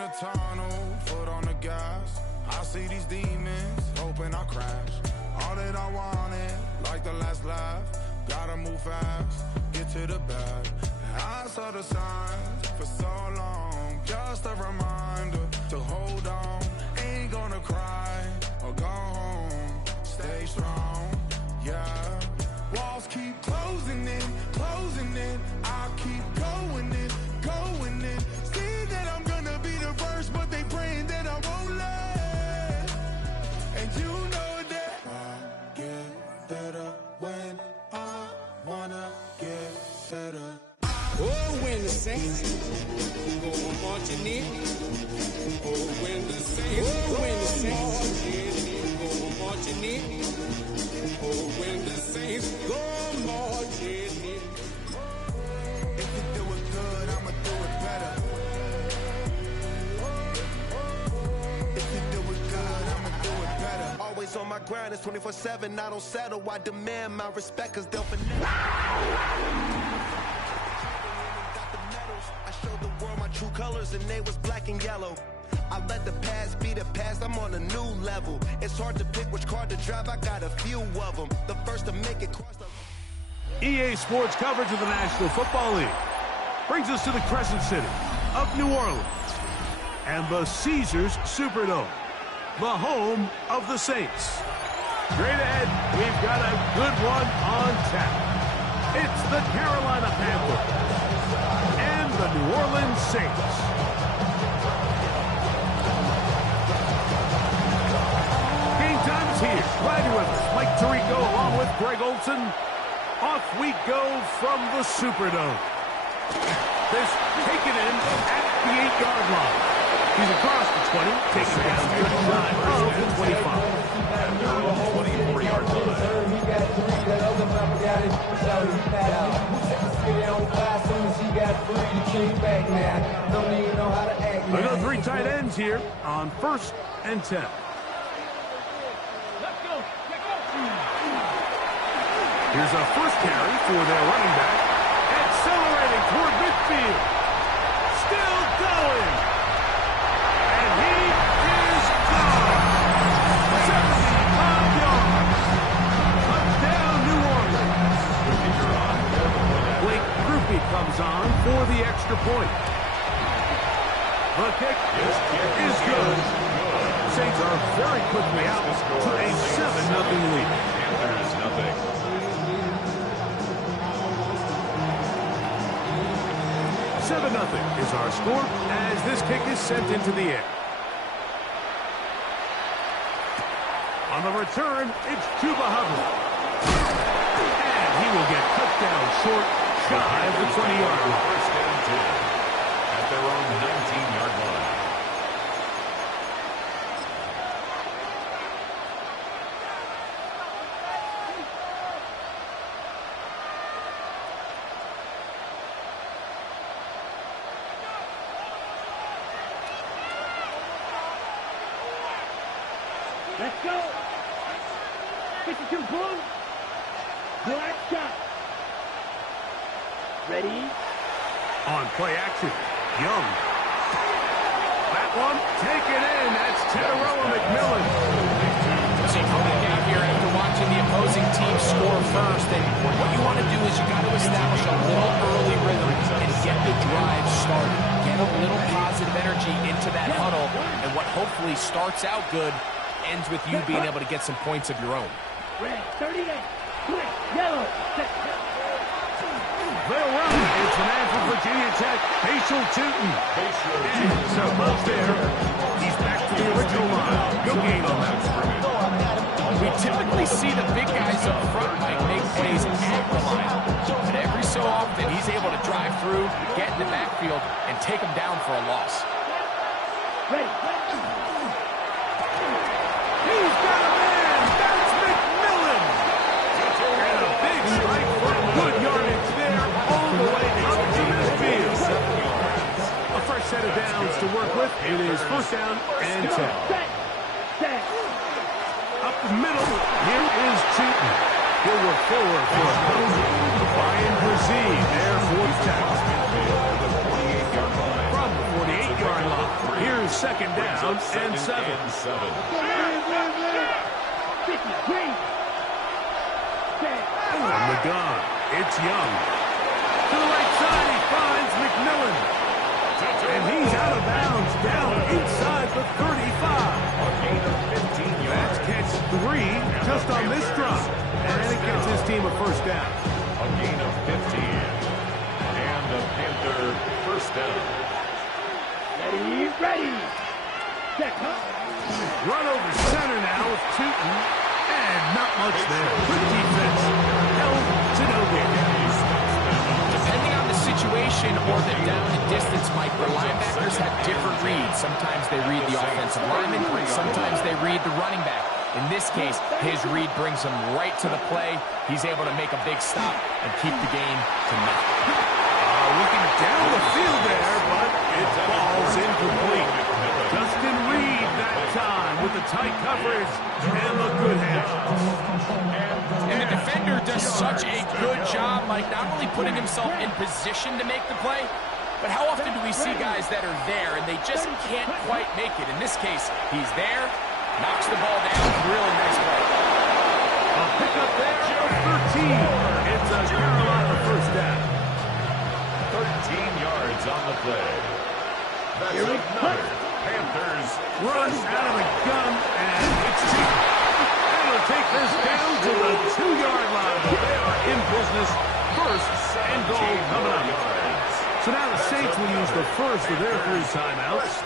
in a tunnel, foot on the gas. I see these demons, hoping I crash. All that I wanted, like the last laugh. Gotta move fast, get to the bag. I saw the signs for so long, just a reminder to hold on. Ain't gonna cry or go home, stay strong, yeah. Walls keep closing in, I keep going in. See that I'm gonna be the first, but they praying that I won't let. And you know that I get better when I wanna get better. Oh, when the Saints go marching in. Oh, when the Saints go marching in. Oh, when the Saints go marching in. If you do it good, I'ma do it better. If you do it good, I'ma do it better. Always on my grind, it's 24/7, I don't settle. I demand my respect, cause they'll finesse. I showed the world my true colors and they was black and yellow. I let the past be the past, I'm on a new level. It's hard to pick which car to drive, I got a few of them. The first to make it cross the... EA Sports coverage of the National Football League brings us to the Crescent City of New Orleans and the Caesars Superdome, the home of the Saints. Straight ahead, we've got a good one on tap. It's the Carolina Panthers and the New Orleans Saints. Game time is here. Riding with us, Mike Tirico along with Greg Olson. Off we go from the Superdome. This taken in at the 8-yard line. He's across the 20, taken down to the line of the 25. At the 24-yard line. He got 3, that other member got it, so he's not out. Get on 5, soon as he got 3, the king back now. Don't even know how to act now. We got 3 tight ends here on 1st and 10. Here's a first carry for their running back. Accelerating toward midfield. Still going. And he is gone. 75 yards. Touchdown, New Orleans. Blake Grupe comes on for the extra point. The kick is good. Saints are very quickly out to a 7-0 lead. Panthers nothing. 7-0 is our score as this kick is sent into the air. On the return, it's Chuba Hubbard. And he will get cut down short, shy of the 20-yard line. First down 10 at their own 19-yard line. Let's go. 52 blue. Black shot. Ready? On play action, Young. That one, taken in. That's Teteroa McMillan. So coming down here after watching the opposing team score first, and what you want to do is you got to establish a little early rhythm and get the drive started. Get a little positive energy into that huddle, and what hopefully starts out good ends with you being able to get some points of your own. Red, 38. Quick, yellow. They'll run. It's an ad for Virginia Tech, Facial Tootin. And so up there, he's back to the original line. No gain on that. We typically see the big guys up front, Mike, make plays at the line. But every so often, he's able to drive through, get in the backfield, and take them down for a loss. Ready. He's got a man. That's McMillan. And a big strike for good yardage there all the way up to midfield. A fresh set of downs to work with. It is first down and 10. Up the middle, here is Tootin. He'll work forward for a punt. Brian Brzee there for the tackle. From the 48-yard line, here's second down and 7. From the gun, it's Young. To the right side, he finds McMillan. And he's out of bounds, down inside the 35. That's catch 3 just on this drop. And it gets his team a first down. A gain of 15. And the Panther first down. Ready. Set, Run over center now with Tootin. And not much there. Good defense. Held to no gain. Depending on the situation or the down and distance, Mike, the linebackers have different reads. Sometimes they read the offensive lineman, sometimes they read the running back. In this case, his read brings him right to the play. He's able to make a big stop and keep the game to nothing. Looking down the field there, but it falls incomplete. Justin Reed that time with the tight coverage and the good hands. And the defender does such a good job, like not only putting himself in position to make the play, but how often do we see guys that are there and they just can't quite make it? In this case, he's there, knocks the ball down, really nice play. A pickup there of 13. It's a Carolina first down. 13 yards on the play. That's another Panthers run out of the gun, and it's deep. And it'll take this down to the 2-yard line. They are in business. First and goal coming up. So now the Saints will use the first of their 3 timeouts.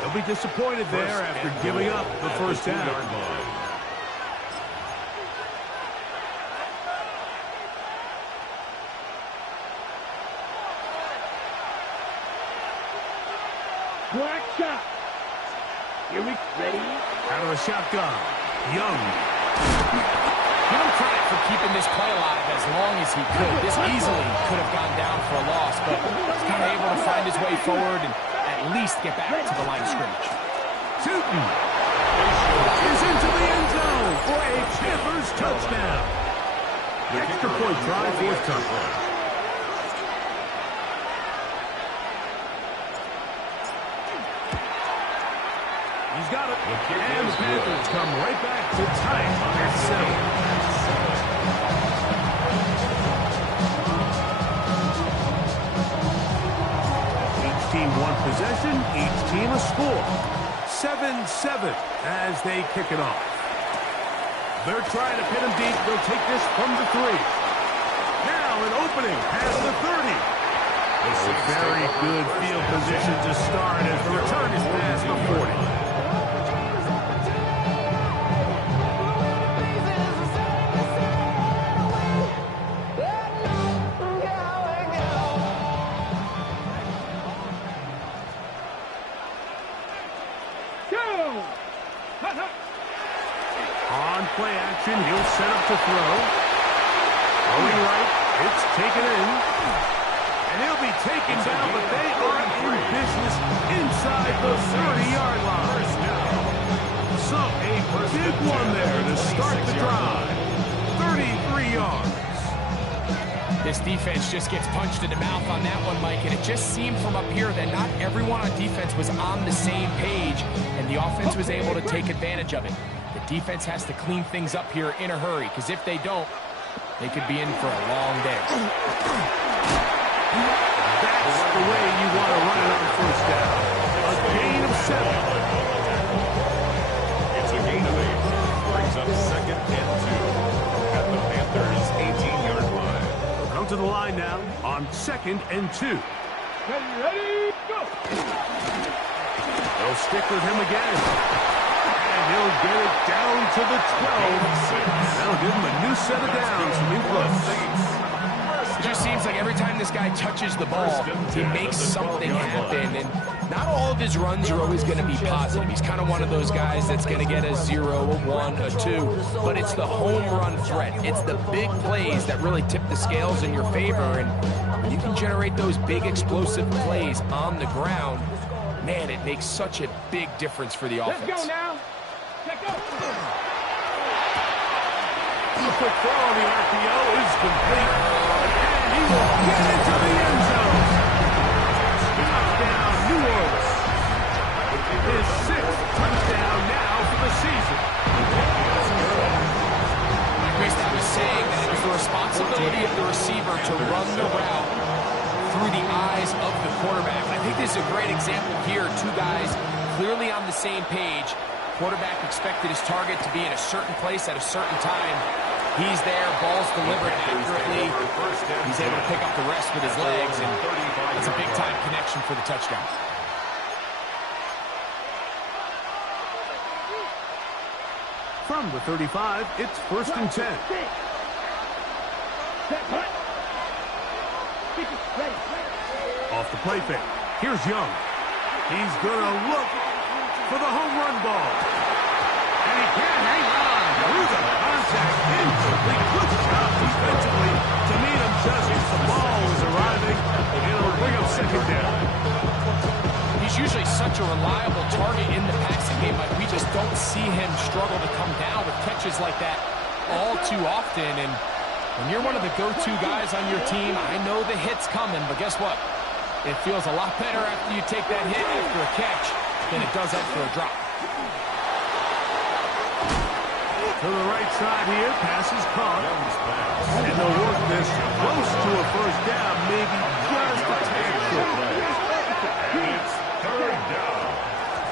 They'll be disappointed there after giving up the first down. Black shot. Here we ready. Out of the shotgun, Young. Give him credit for keeping this play alive as long as he could. This easily could have gone down for a loss, but he's kind of able to find his way forward and at least get back to the line of scrimmage. Tootin is into the end zone for a Panthers touchdown. Extra point try, fourth touchdown. He's got it. And the Panthers come right back to tie it at 7. Each team one possession, each team a score. 7-7 as they kick it off. They're trying to pin him deep. They'll take this from the 3. Now an opening past the 30. It's a very good field position to start as the return is past the 40. On play action, he'll set up to throw. Throwing right, it's taken in. And he'll be taken down, but they are in business inside the 30-yard line. So a big one there to start the drive. 33 yards. This defense just gets punched in the mouth on that one, Mike, and it just seemed from up here that not everyone on defense was on the same page, and the offense was able to take advantage of it. The defense has to clean things up here in a hurry, because if they don't, they could be in for a long day. That's the way you want to run it on first down. A gain of 7. It's a gain of 8. Brings up second and 2 at the Panthers' 18-yard line. Come to the line now on 2nd and 2. Ready, go. They'll stick with him again. And he'll get it down to the 12. That'll give him a new set of downs from in close. It just seems like every time this guy touches the ball, he makes something happen. And not all of his runs are always going to be positive. He's kind of one of those guys that's going to get a 0, a 1, a 2. But it's the home run threat. It's the big plays that really tip the scales in your favor. And when you can generate those big explosive plays on the ground, man, it makes such a big difference for the offense. Let's go now. Check out. The quick throw on the RPO is complete. And he will get into the end zone. Touchdown, New Orleans. eyes of the quarterback. I think this is a great example here. Two guys clearly on the same page. Quarterback expected his target to be in a certain place at a certain time. He's there, ball's delivered accurately. He's able to pick up the rest with his legs, and that's a big-time connection for the touchdown. From the 35, it's 1st and 10. Off the play fake. Here's Young. He's going to look for the home run ball. And he can't hang on through the contact. Incomplete. Good job defensively to meet him just as the ball was arriving. It'll bring up 2nd down. He's usually such a reliable target in the passing game, but we just don't see him struggle to come down with catches like that all too often. And when you're one of the go-to guys on your team, I know the hit's coming, but guess what? It feels a lot better after you take that hit after a catch than it does after a drop. To the right side here, pass is caught. And they'll work this close to a 1st down, maybe just a tad short. It's 3rd down.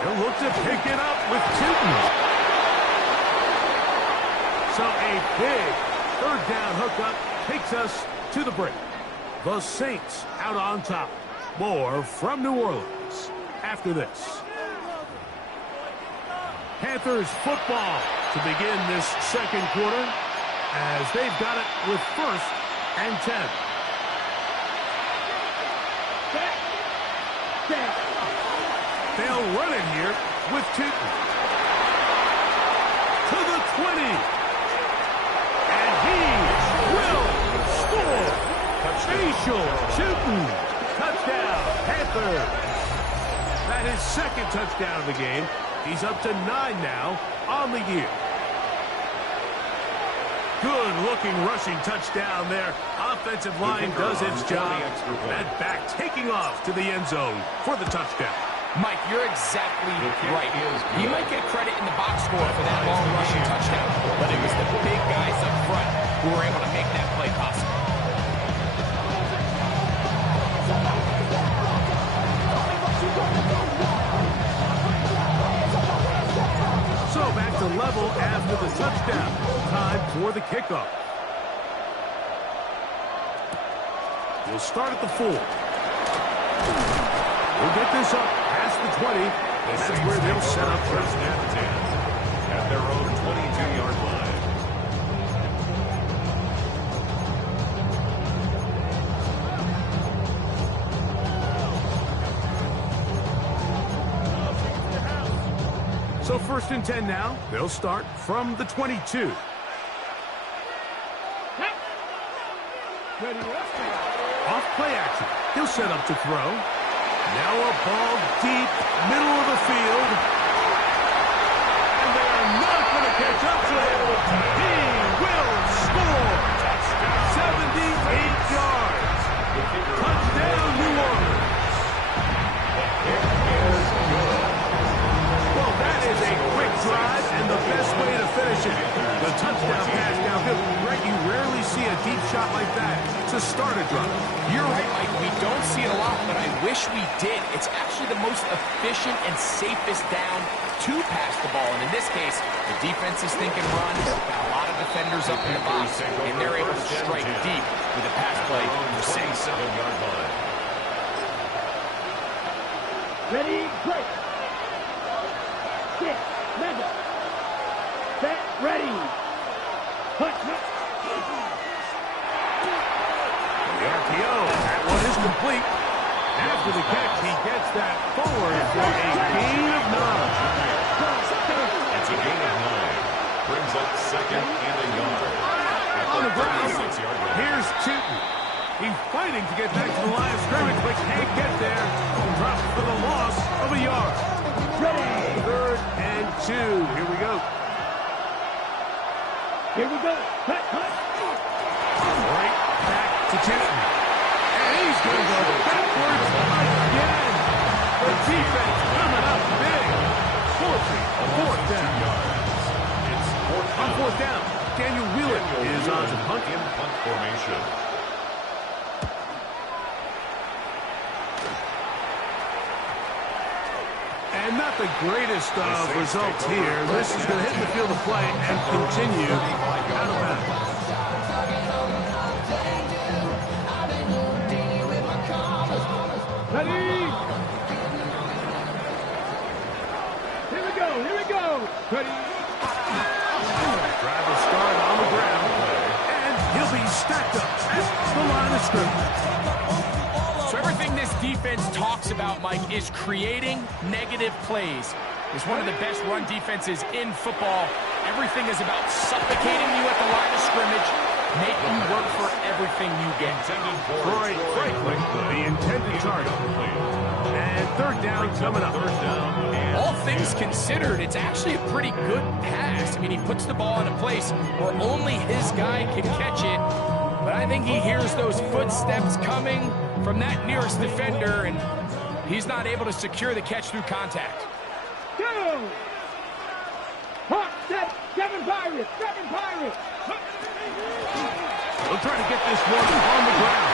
They'll look to pick it up with Tootin. So a big 3rd down hookup takes us to the break. The Saints out on top. More from New Orleans after this. Panthers football to begin this 2nd quarter as they've got it with 1st and 10. They'll run it here with Tootin. To the 20. And he will score. Facial Tootin. Touchdown, Panthers. That is 2nd touchdown of the game. He's up to 9 now on the year. Good-looking rushing touchdown there. Offensive line does its job. That back taking off to the end zone for the touchdown. Mike, you're exactly right. He might get credit in the box score for that long rushing touchdown, but it was the big guys up front who were able to make that play possible. So back to level after the touchdown. Time for the kickoff. We'll start at the 4. We'll get this up past the 20. And that's where they'll set up 1st and 10. At their own 22-yard line. So 1st and 10 now. They'll start from the 22. Off play action. He'll set up to throw. Now a ball deep, middle of the field. And they are not going to catch up to him. He will score. 78 yards. Touchdown, New Orleans. Well, that is a quick drive and the best way to finish it. The touchdown pass downfield. Greg, you rarely see a deep shot like that to start a drive. You're right, Mike. We don't see it a lot, but I wish we did. It's actually the most efficient and safest down to pass the ball. And in this case, the defense is thinking run. Got a lot of defenders up in the box, and they're able to strike deep with a pass play for 7-yard line. Ready, break. 6, mega. Set, ready. Hut. The RPO. That one is complete. After the catch, he gets that forward for a gain of 9. It's a gain of 9. Brings up 2nd and a yard. On the ground, here's Tootin. He's fighting to get back to the line of scrimmage, but can't get there. Drops for the loss of a yard. Ready. 3rd and 2. Here we go. Here we go. Hut. Right back to Tootin. And he's going to go backwards again. The defense coming up big. Forcing a 4th down. It's 4th down. On 4th down, Daniel Wheeler is on to punt. In punt formation. And not the greatest of results here. This is going to hit the field of play and continue out of bounds. Ready? Here we go, here we go. Ready? Drive will start on the ground. And he'll be stacked up at the line of scrimmage. So everything this defense talks about, Mike, is creating negative plays. It's one of the best run defenses in football. Everything is about suffocating you at the line of scrimmage, make you work for everything you get. Troy Franklin, the intended target. And third down coming up. All things considered, it's actually a pretty good pass. I mean, he puts the ball in a place where only his guy can catch it. But I think he hears those footsteps coming from that nearest defender, and he's not able to secure the catch through contact. Go! Hawk, seven Pirates, seven Pirates. We'll try to get this one on the ground.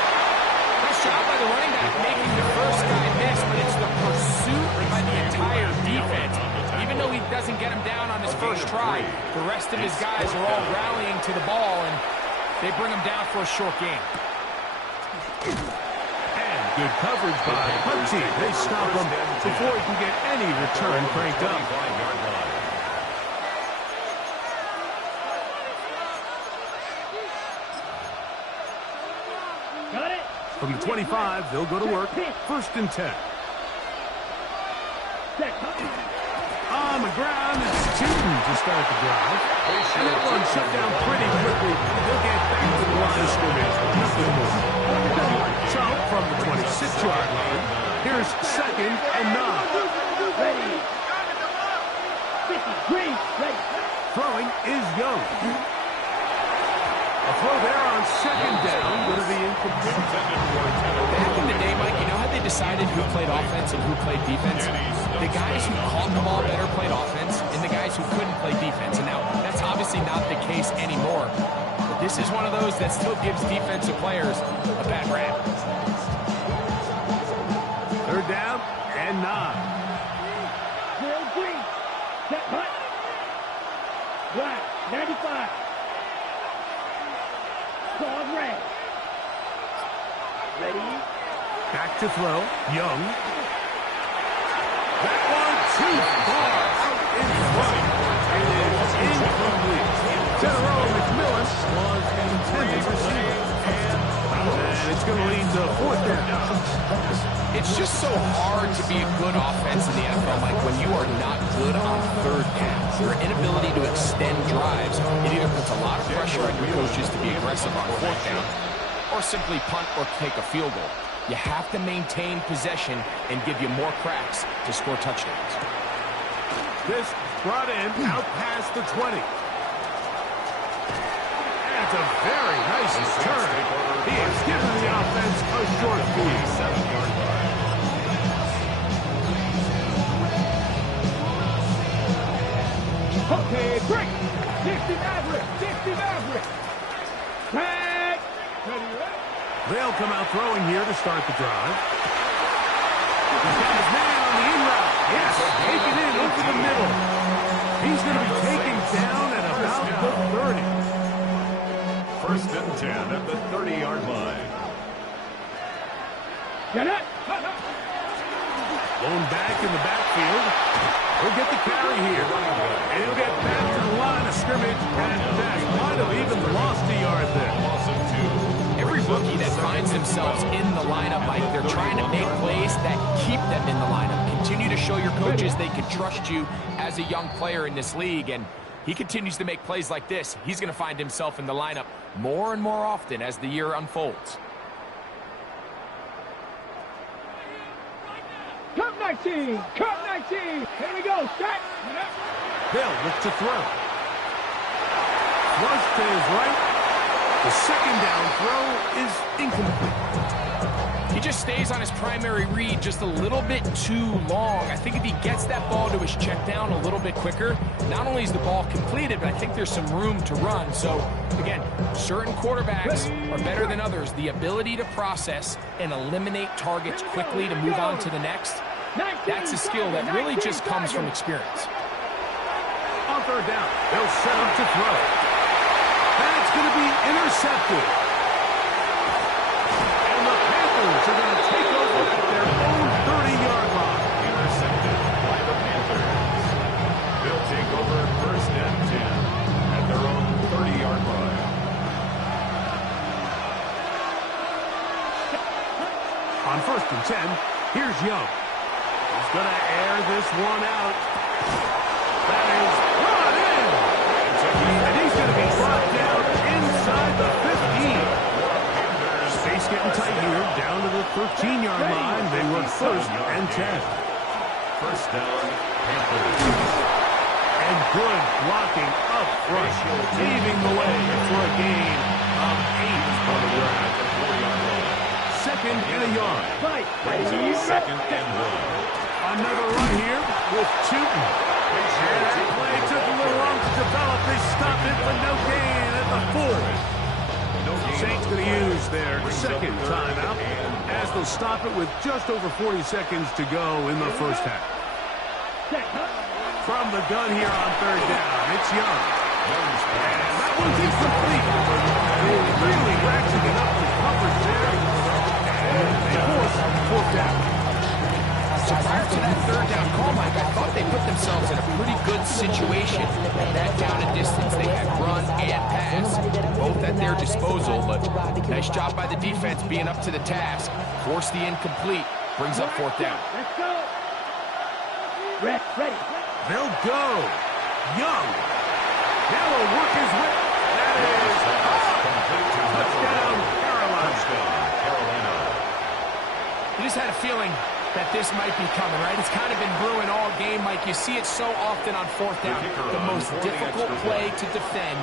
Nice job by the running back making the first guy miss, but it's the pursuit by the entire defense. Even though he doesn't get him down on his first try, the rest of his guys are all rallying to the ball, and they bring him down for a short gain. And good coverage by Punty. They stop him before he can get any return cranked up. Got it? From the 25, they'll go to work. First and 10. On the ground, it's Tootin to start the drive. And that one shut down pretty quickly. They'll get back to the line of scrimmage. Nothing more. So, from the 26-yard line, here's second and 9. Ready. 50, green, ready. Throwing is Young. A throw there on second down. Going to be incomplete. Back in the day, Mike, you know how they decided who played offense and who played defense? The guys who caught the ball better played offense, and the guys who couldn't play defense. And now, that's obviously not the case anymore. But this is one of those that still gives defensive players a bad rap. Third down and 9. Zero, green. Set, hut. Black, 95. Claws red. Ready? Back to throw. Young. That one too far out in front. It is incomplete. General McMillan was intended receiver. And it's going to lead to fourth down. It's just so hard to be a good offense in the NFL, Mike, when you are not good on third down. Your inability to extend drives, it either puts a lot of pressure on your coaches to be aggressive on fourth down, or simply punt or take a field goal. You have to maintain possession and give you more cracks to score touchdowns. This brought in out past the 20. And it's a very nice return. He has given the offense a short field. 7-yard line. Okay, break. 60 Maverick, 60 Maverick. Tag. Ready, ready. They'll come out throwing here to start the drive. He's got his man on the in route. Yes, taken in over the middle. He's going to be taken down at about the 30. First and 10 at the 30-yard line. Get it. Blown back in the backfield. He'll get the carry here. And he'll get back to the line of scrimmage. And that might have even lost a yard there. Loss of 2. Every rookie that finds themselves in the lineup, Mike, they're trying to make plays that keep them in the lineup. Continue to show your coaches they can trust you as a young player in this league, and he continues to make plays like this. He's going to find himself in the lineup more and more often as the year unfolds. Cup 19, Cup 19. Here we go, set. They'll look to throw. Flush to his right. The second down throw is incomplete. He just stays on his primary read just a little bit too long. I think if he gets that ball to his check down a little bit quicker, not only is the ball completed, but I think there's some room to run. So, again, certain quarterbacks are better than others. The ability to process and eliminate targets quickly to move on to the next, That's a skill that really just comes from experience. On third down, they'll set up to throw. That's going to be intercepted. And the Panthers are going to take over at their own 30-yard line. Intercepted by the Panthers. They'll take over first and 10 at their own 30-yard line. On first and 10, here's Young. He's going to air this one out. That is brought in. And he's going to be brought down inside the 15. Space getting tight here, down to the 13-yard line. They work first and 10. First down, Panthers. And good blocking up front, leaving the way for a gain of 8 on the ground. Second and a yard. Second and 1. Another run here with Tootin. And that play took a little long to develop. They stopped it, but no gain at the 4. Saints going to use their second timeout as they'll stop it with just over 40 seconds to go in the first half. From the gun here on third down, it's Young. And that one's incomplete. They really ratcheting up the coverage there. And they force fourth down. So prior to that third down call, Mike, I thought they put themselves in a pretty good situation. That down and distance, they had run and pass, both at their disposal, but nice job by the defense being up to the task. Force the incomplete, brings up fourth down. Let's go. Ready. They'll go. Young. Now will work his way. That is touchdown, Carolina. You just had a feeling that this might be coming, right? It's kind of been brewing all game, Mike. You see it so often on fourth down. The most difficult play to defend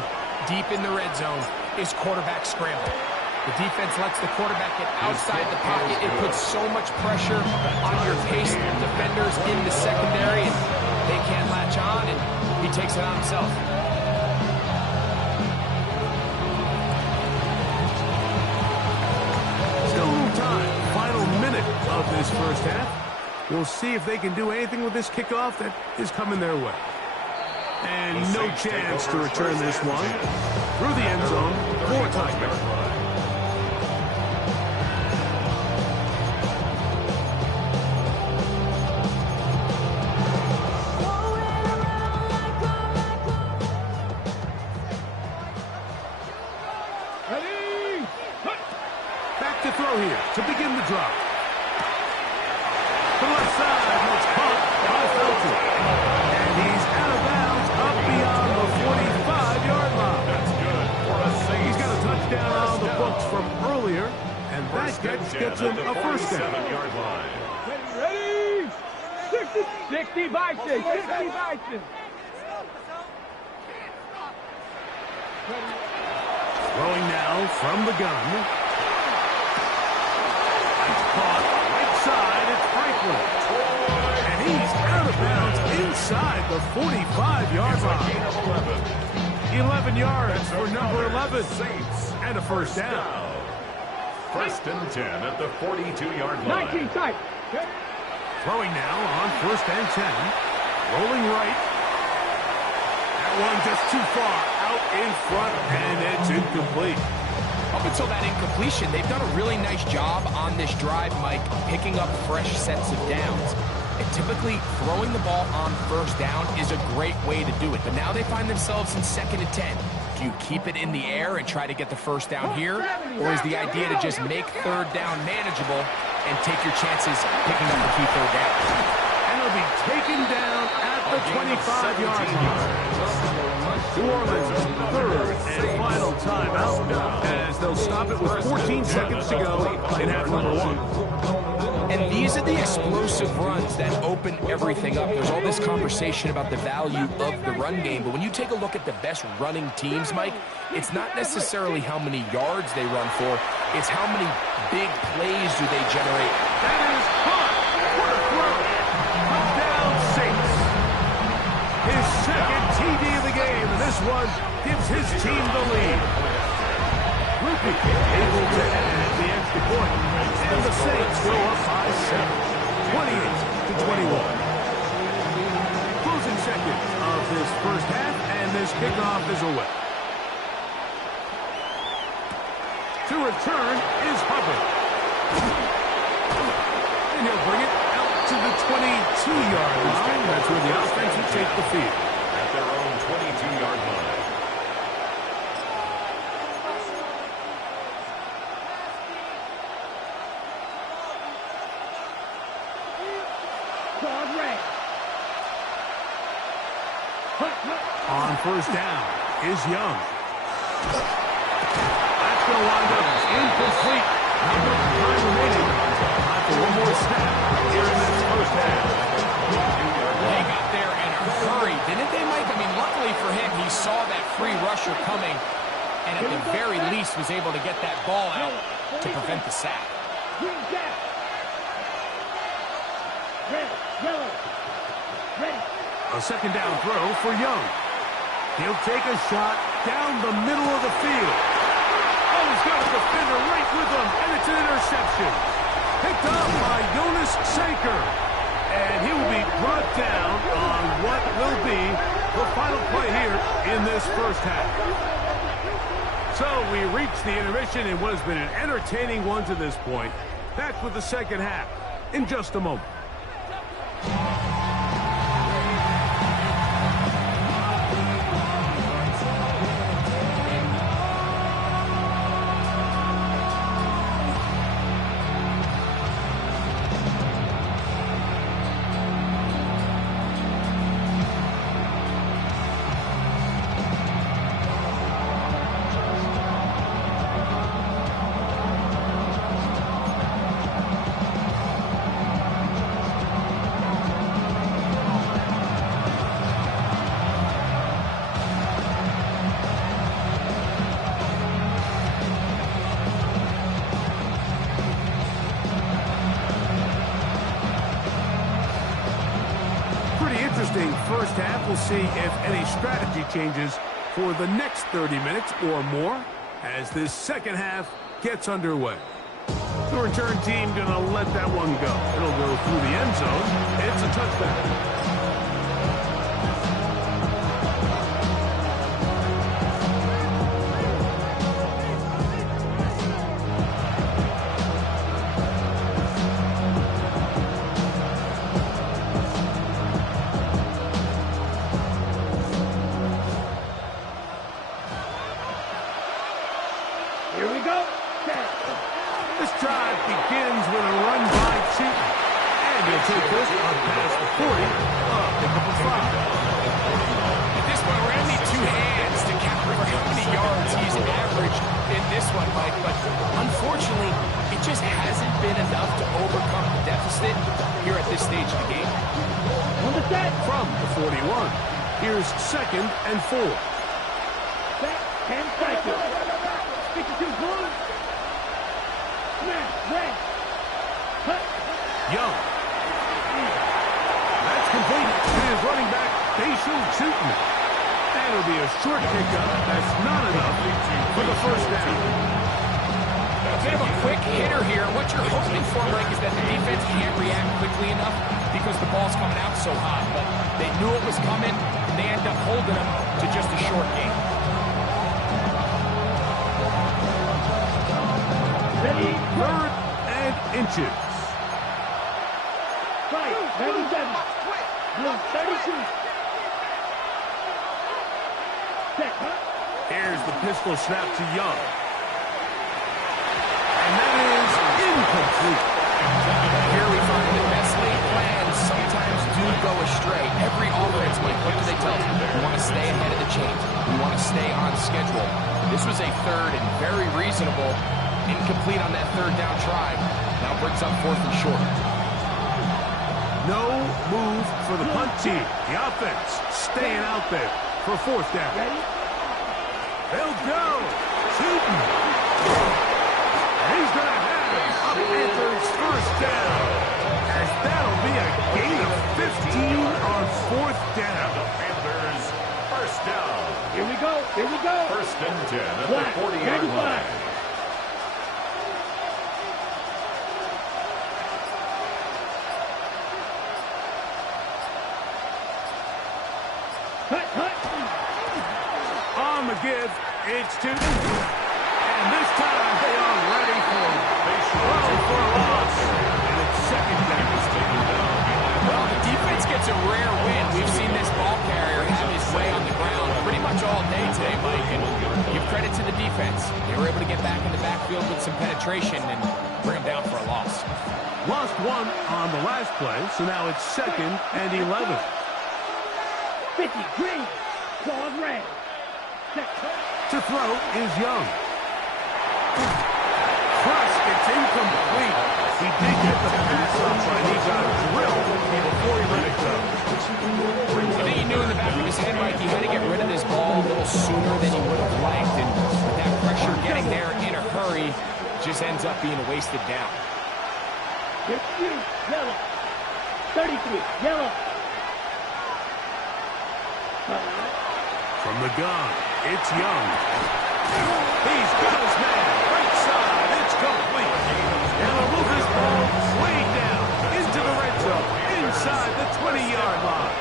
deep in the red zone is quarterback scramble. The defense lets the quarterback get outside the pocket. It puts so much pressure on your paced defenders in the secondary, and they can't latch on, and he takes it on himself. Still a little time. Final minute of this first half. We'll see if they can do anything with this kickoff that is coming their way. And no chance to return this one. Through the end zone, 4 touchdowns. To throw here to begin the drive. To the left side, and it's caught by Felton. And he's out of bounds up beyond the 45-yard line. That's good for a Saints. He's got a touchdown on the books from earlier, and that gets him a first down. Yard line. Ready. 60 Bison. 60 Bison. Throwing now from the gun. Caught right side, it's Franklin. And he's out of bounds inside the 45-yard line. 11 yards for number 11. Saints. And a first down. First and 10 at the 42-yard line. 19 tight. Throwing now on first and 10. Rolling right. That one just too far out in front, and it's incomplete. Up until that incompletion, they've done a really nice job on this drive, Mike, picking up fresh sets of downs. And typically, throwing the ball on first down is a great way to do it. But now they find themselves in second and 10. Do you keep it in the air and try to get the first down here? Or is the idea to just make third down manageable and take your chances picking up the key third down? And he'll be taken down at the 25-yard line. New Orleans, third and final timeout, as they'll stop it with 14 seconds to go in half number 1. And these are the explosive runs that open everything up. There's all this conversation about the value of the run game, but when you take a look at the best running teams, Mike, it's not necessarily how many yards they run for, it's how many big plays do they generate. That is caught. What a throw. Touchdown Saints. His second TD of the game, and this one gives his team the lead. Rupi able to add the extra point, and the Saints go up by 7, kickoff is away. To return is Hubbard. And he'll bring it out to the 22-yard line. That's where the offense will take the field. At their own 22-yard line. On first down is Young. That's going to wind up incomplete. Not much time remaining. Time for one more snap here in this first half. They got there in a hurry, didn't they, Mike? I mean, luckily for him, he saw that free rusher coming, and at the very least was able to get that ball out to prevent the sack. A second down throw for Young. He'll take a shot down the middle of the field. Oh, he's got a defender right with him, and it's an interception. Picked up by Jonas Sanker. And he will be brought down on what will be the final play here in this first half. So we reach the intermission in what has been an entertaining one to this point. Back with the second half in just a moment. First half, we'll see if any strategy changes for the next 30 minutes or more as this second half gets underway. The return team going to let that one go. It'll go through the end zone. It's a touchback. Here's 2nd and 4. Back 10 seconds. Stick it to the goal. Snap, red. Cut. Young. That's complete. It is running back, Bayshul Chutin. That'll be a short pickup. That's not enough for the first down. A bit of a quick hitter here. What you're hoping for, Mike, is that the defense can't react quickly enough because the ball's coming out so hot. But they knew it was coming. They end up holding them to just a short game. Ready, 3rd and inches. Fight, 97. Blue, 32. Set, huh? Here's the pistol snap to Young. And that is incomplete. Here we find the best laid plans sometimes do go astray. Every offense, Mike, what do they tell you? We want to stay ahead of the chains. We want to stay on schedule. This was a 3rd and very reasonable, incomplete on that 3rd down try. Now brings up 4th and short. No move for the punt team. The offense staying out there for 4th down. Ready? They'll go. Shooting. He's going to have a Panthers first down. As that'll be a gain of 15 on 4th down. The Panthers first down. Here we go. Here we go. 1st and 10 at the 40-yard line. Cut, cut. give. It's 2. And this time they are ready for a loss. And it's second down. Well, the defense gets a rare win. We've seen this ball carrier have his way on the ground pretty much all day today, Mike. And give credit to the defense. They were able to get back in the backfield with some penetration and bring them down for a loss. Lost 1 on the last play, so now it's 2nd and 11. 50, green, ball red. To throw is Young. Thrust, it's incomplete. He did get the pass up, but he got drilled before he let it go. I think he knew in the back of his head, Mike, he had to get rid of this ball a little sooner than he would have liked. And with that pressure getting there in a hurry, it just ends up being a wasted down. Yellow. 33, yellow. From the gun, it's Young. He's got his man. Right side, it's complete. And they'll move this ball way down into the red zone, inside the 20-yard line.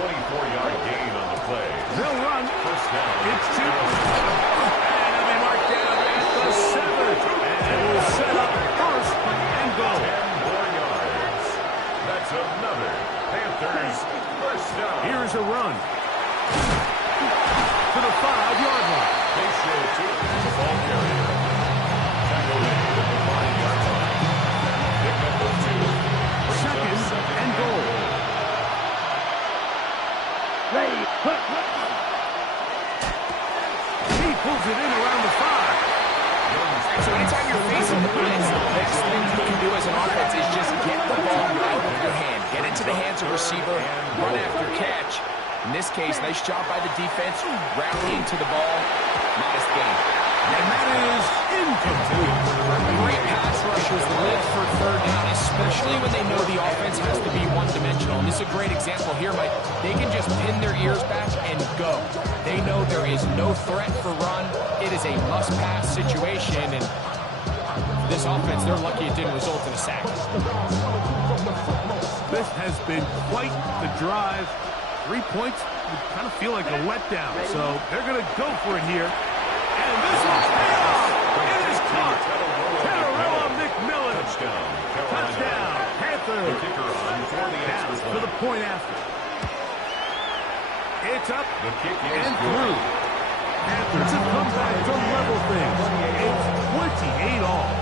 24-yard gain on the play. They'll run. First down. It's 2. And they'll be marked down at the 7. And we'll set up first and goal. 10 more yards. That's another Panthers first down. Here's a run. To the 5-yard line. They show 2 the ball carrier. Tackled in at the 5-yard line. Pickup of 2. Second and goal. Ready, He pulls it in around the 5. So anytime you're facing the blitz, the best thing you can do as an offense is just get the ball out of your hand. Get into the hands of receiver, run after catch. In this case, nice job by the defense, rallying to the ball. Modest gain. And that is incomplete. Great pass rushers live for third down, especially when they know the offense has to be one-dimensional. And this is a great example here, Mike. They can just pin their ears back and go. They know there is no threat for run. It is a must-pass situation, and this offense, they're lucky it didn't result in a sack. This has been quite the drive. 3 points would kind of feel like a letdown, so they're going to go for it here. And this one's paid off. It is caught. Tetairoa McMillan. Touchdown. Panthers. Now for the point after. It's up and through. Panthers have come back to level things. It's 28 all.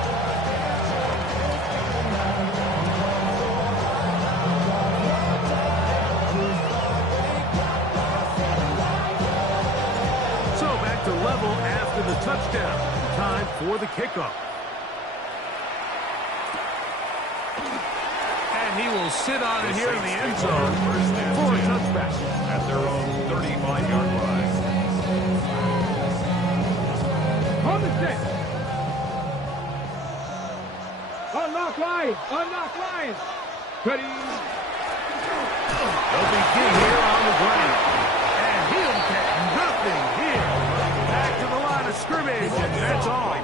Level after the touchdown. Time for the kickoff. And he will sit on it here in the end zone for a touchback. At their own 35-yard line. on the 6. Unlock line. Unlock line. Ready. They'll begin here on the ground. And he'll get nothing here. Back to the line of scrimmage, and that's all.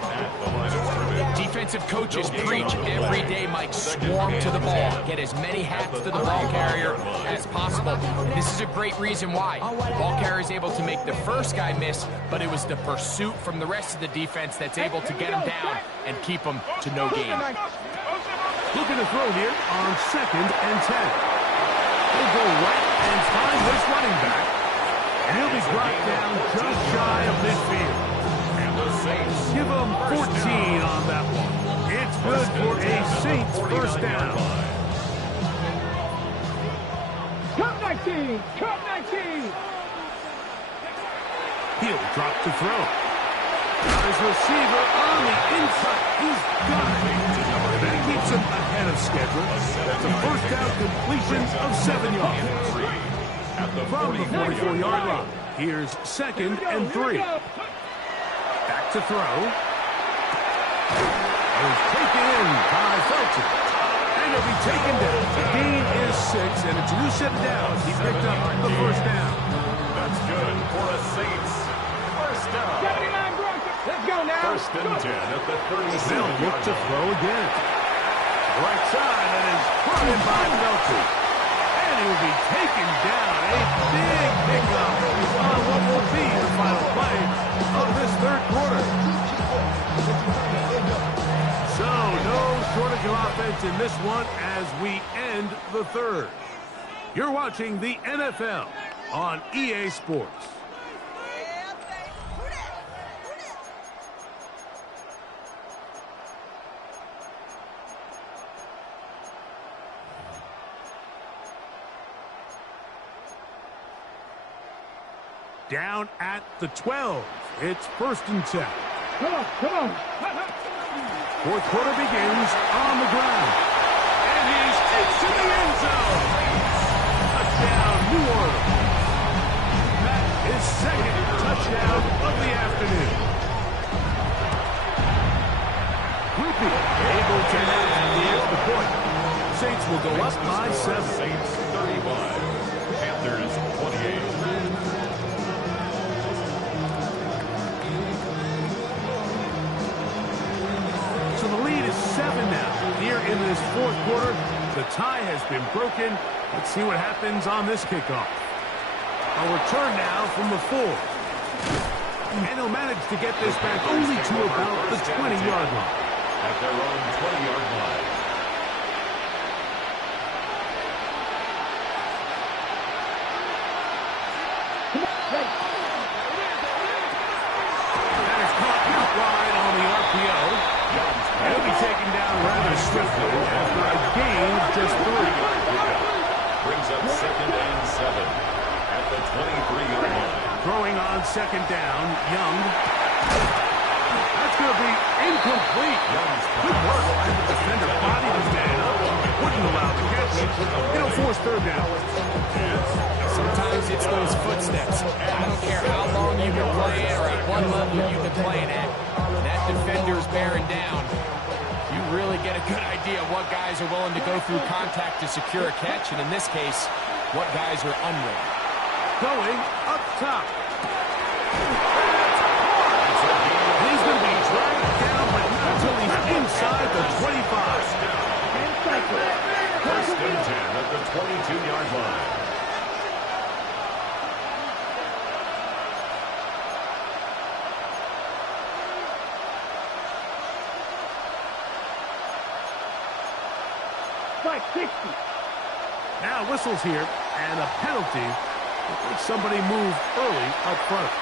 Defensive coaches preach every day, Mike, swarm to the ball. Get as many hats to the ball carrier as possible. And this is a great reason why. The ball carrier is able to make the first guy miss, but it was the pursuit from the rest of the defense that's able to get him down and keep him to no gain. Looking to throw here on 2nd and 10. He'll go right and find this running back. And he'll be brought down just shy of midfield. And the Saints give him 14 on that one. It's good for a Saints first down. Come 19! Come 19! He'll drop to throw. Got his receiver on the inside. He's got it. That keeps him ahead of schedule. That's a first down completion of 7 yards. From the 44-yard line. Here's 2nd and 3. Back to throw. Is taken in by Felton. And he'll be taken down. The gain is 6, and it's a new set of downs. He picked up the first down. That's good for a Saints first down. 79 Bronx. Let's go now. First and 10 at the 36. They'll look to throw again. Right side, and is brought in by Felton. And And he will be taken down. A big pickup on what will be the final play of this third quarter. So, no shortage of offense in this one as we end the third. You're watching the NFL on EA Sports. Down at the 12. It's 1st and 10. Come on, come on. Fourth quarter begins on the ground. And he's into the end zone. Touchdown, New Orleans. That is second touchdown of the afternoon. Groupie able to have the extra point. Saints will go up by 7. Saints 31. Panthers 28. So the lead is 7 now. Here in this fourth quarter, the tie has been broken. Let's see what happens on this kickoff. A return now from the 4. And he'll manage to get this back only to about the 20-yard line. At their own 20-yard line. That is caught out wide on the RPO. He'll be taken down rather swiftly after a gain of just 3. Brings up 2nd and 7 at the 23-yard line. Throwing on 2nd down, Young. That's going to be incomplete. Good work as the defender bodied his man up. Wouldn't allow the catch. It'll force 3rd down. Sometimes it's those footsteps. I don't care how long you've been playing or at what level you've been playing at. That defender's bearing down. You really get a good idea of what guys are willing to go through contact to secure a catch, and in this case, what guys are unwilling. Going up top. He's going to be dragged down, but not until he's inside the 25. 1st and 10 at the 22-yard line. Now whistles here, and a penalty. Looks like somebody moved early up front.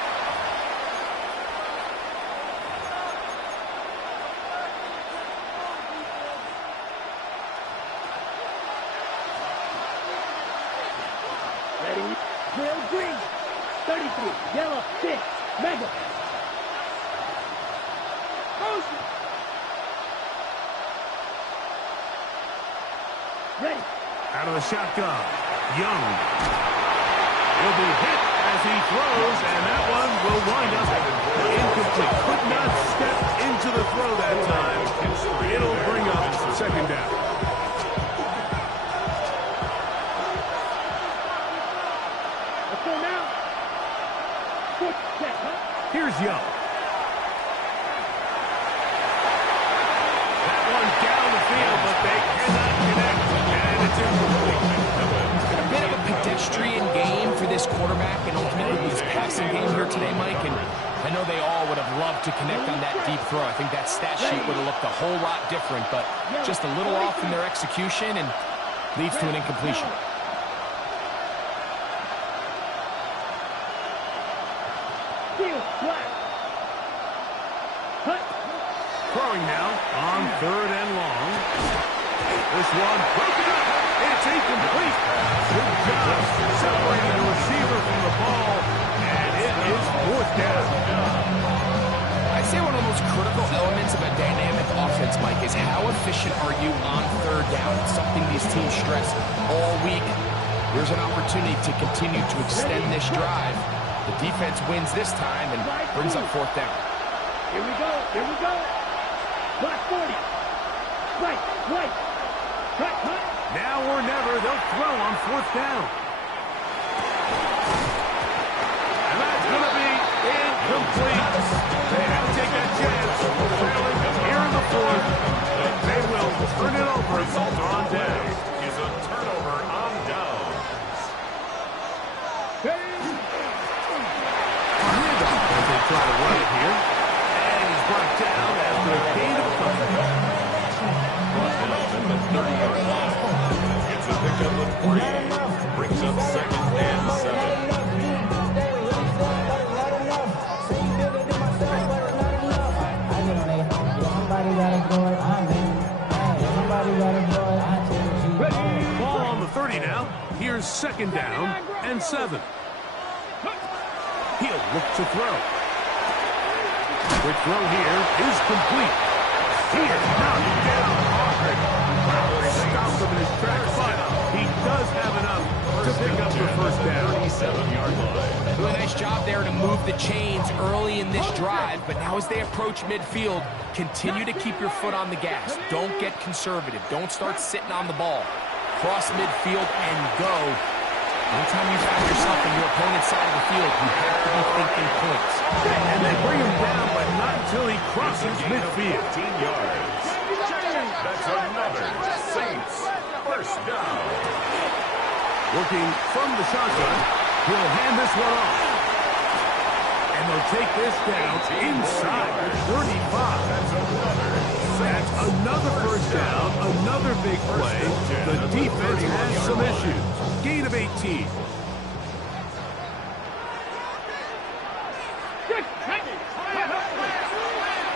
Ready? Real green. 33. Yellow. 6. Mega. Motion. Ready. Out of the shotgun. Young. He'll be hit as he throws, and that one will wind up incomplete. Could not step into the throw that time. It'll bring up 2nd down. Let's go now. Here's Young. That one down the field, but they cannot connect, and it's incomplete. A bit of a pedestrian game for this quarterback and ultimately his passing game here today, Mike. And I know they all would have loved to connect on that deep throw. I think that stat sheet would have looked a whole lot different, but just a little off in their execution and leads to an incompletion. Throwing now on 3rd and long. This one broken up. It's incomplete. Good job separating the receiver from the ball, and it is 4th down. I'd say one of the most critical elements of a dynamic offense, Mike, is how efficient are you on 3rd down? It's something these teams stress all week. Here's an opportunity to continue to extend this drive. The defense wins this time and brings up 4th down. Here we go. Here we go. Black 40. Right. Right. Right. Right. Now or never, they'll throw on 4th down. And that's going to be incomplete. They have to take that chance. Trailing here in the 4th. They will turn it over on down. Is a turnover on down. Coverage of the 3 brings up 2nd and 7. Ball on the 30 now. Here's 2nd down and 7. He'll look to throw. Quick throw here is complete. He is knocked down hard. Stops him in his tracks, but he does have enough to pick up the 1st down. 37-yard line. Doing a nice job there to move the chains early in this drive, but now as they approach midfield, continue to keep your foot on the gas. Don't get conservative. Don't start sitting on the ball. Cross midfield and go. Anytime you find yourself on your opponent's side of the field, you have to be thinking points. And they bring him down, but not until he crosses midfield. 15 yards. That's another Saints 1st down. Working from the shotgun, he'll hand this one off. And they'll take this down inside the 35. That's another 1st down, another big play. The defense has some issues. Gain of 18.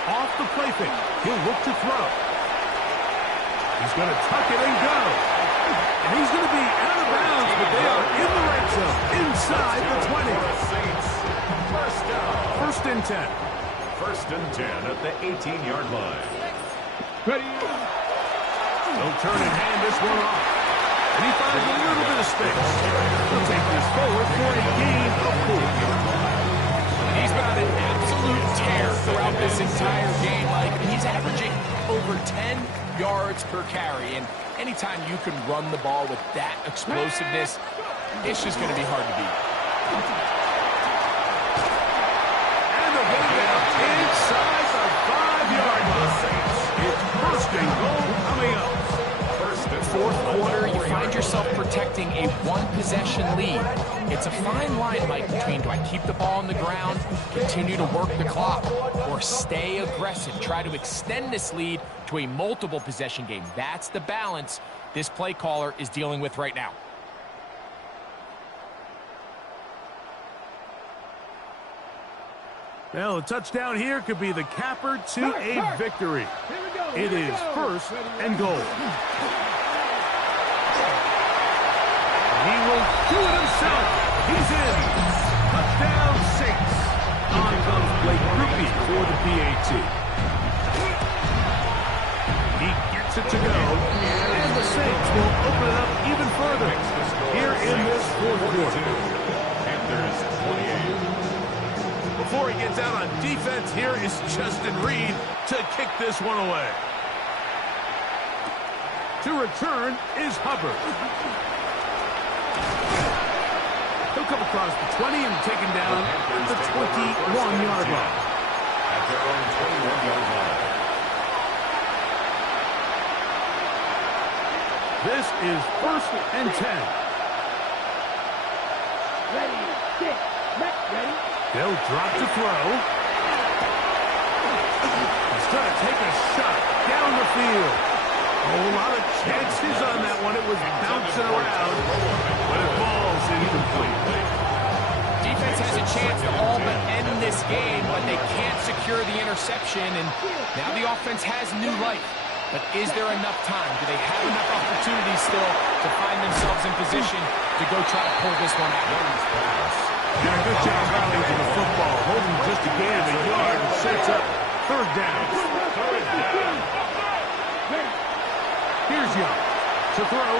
Off the play fake. He'll look to throw. He's going to tuck it and go. And he's going to be out of bounds, but they are in the red zone, inside the 20. Saints 1st down. 1st and 10. 1st and 10 at the 18-yard line. They'll turn and hand this one off. And he finds a little bit of space. He'll take this forward for a gain of 4. He's been on an absolute tear throughout this entire game, Mike. He's averaging over 10 yards per carry. And anytime you can run the ball with that explosiveness, it's just going to be hard to beat. And the ball down inside the 5-yard line. It's 1st and goal coming up. 4th quarter, you find yourself protecting a 1-possession lead. It's a fine line, Mike, between do I keep the ball on the ground, continue to work the clock, or stay aggressive, try to extend this lead to a multiple possession game. That's the balance this play caller is dealing with right now. Well, a touchdown here could be the capper to a victory. It is 1st and goal. He will do it himself. He's in. Touchdown, Saints. On comes Blake Grupe for the PAT. He gets it to go, and the Saints will open it up even further here in this 4th quarter. Panthers 28. Before he gets out on defense, here is Justin Reed to kick this one away. To return is Hubbard. He'll come across the 20 and taken down at the 21-yard line. At their own 21-yard line. This is 1st and 10. Ready, get, ready. They'll drop to throw. He's trying to take a shot down the field. A lot of chances on that one. It was bouncing around, but it falls incomplete. Defense has a chance to all but end this game, but they can't secure the interception, and now the offense has new life. But is there enough time? Do they have enough opportunities still to find themselves in position to go try to pull this one out? Did a good job rallying to the football, holding just a gain of a yard and sets up 3rd down. Here's Young to throw.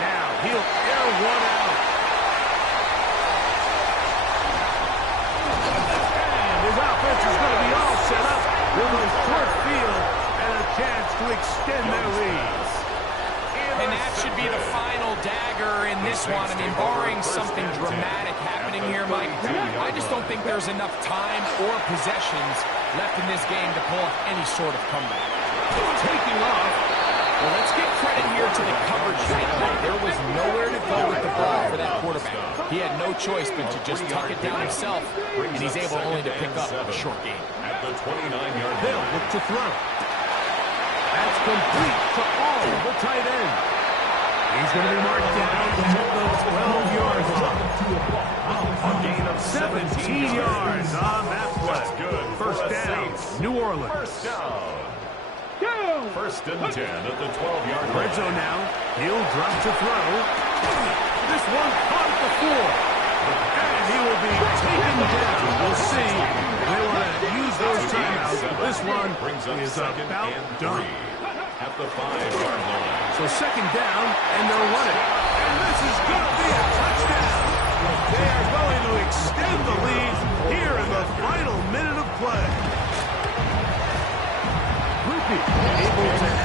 Now he'll air one out. And his offense is going to be all set up with a short field and a chance to extend their lead. And that should be the final dagger in this one. I mean, barring something dramatic happening here, Mike, I just don't think there's enough time or possessions left in this game to pull off any sort of comeback. Taking off. Well, let's give credit here to the coverage unit. There was nowhere to go with the ball for that quarterback. He had no choice but to just tuck it down himself, and he's able only to pick up a short gain. At the 29-yard They'll line. look to throw. That's complete to all the tight end. He's going to be marked at the 12-yard line. A gain of 17 yards on that play. That's good. First down, New Orleans. First down. First and 10 at the 12-yard line. Red zone now. He'll drop to throw. This one caught at the 4. And he will be taken down. We'll see. They want to use those timeouts. This one is about done. At the 5-yard line. So second down, and they'll run it. And this is going to be a touchdown. They are going to extend the lead here in the final minute of play. Rupi able to